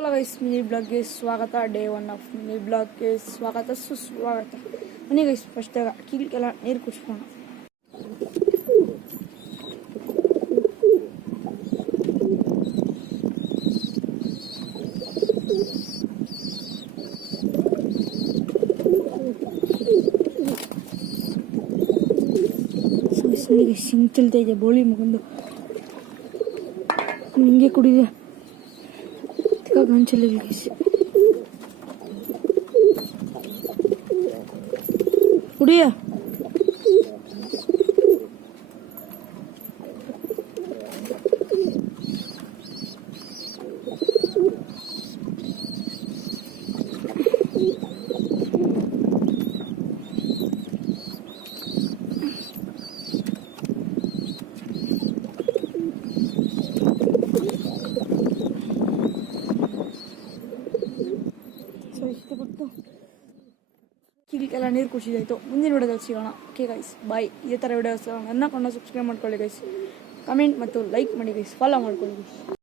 Hello guys, mini ಬ್ಲಾಗ್ಗೆ ಸ್ವಾಗತ. Day 1 of mini ಬ್ಲಾಗ್ಗೆ ಸ್ವಾಗತ ಸುಸ್ವಾಗತ. ಬನ್ನಿ ಗೈಸ್, ಫಸ್ಟ್ ಕೀಲ್ಗೆಲ್ಲ ನೀರು ಕುಡಿಸ್ಕೋಣ. ಹಿಂಗೆ ಚೆಲ್ತಾ ಇದೆ ಬೋಳಿ ಮಗಂದು, ಹಿಂಗೆ ಕುಡಿದೆ ಗಂಚಲಿ ಕುಡಿಯ. ಇಷ್ಟಪಟ್ಟು ಕೀಲಿಗೆಲ್ಲ ನೀರು ಕುಡಿಸಿದಾಯ್ತು. ಮುಂದಿನ ವಿಡಿಯೋದಲ್ಲಿ ಸಿಗೋಣ. ಓಕೆ ಗೈಸ್, ಬಾಯ್. ಇದೇ ಥರ ವಿಡಿಯೋಸ್ ನನ್ನ ಸಬ್ಸ್ಕ್ರೈಬ್ ಮಾಡ್ಕೊಳ್ಳಿ ಗೈಸ್, ಕಮೆಂಟ್ ಮತ್ತು ಲೈಕ್ ಮಾಡಿ ಗೈಸ್, ಫಾಲೋ ಮಾಡ್ಕೊಳ್ಳಿ ಗೈಸ್.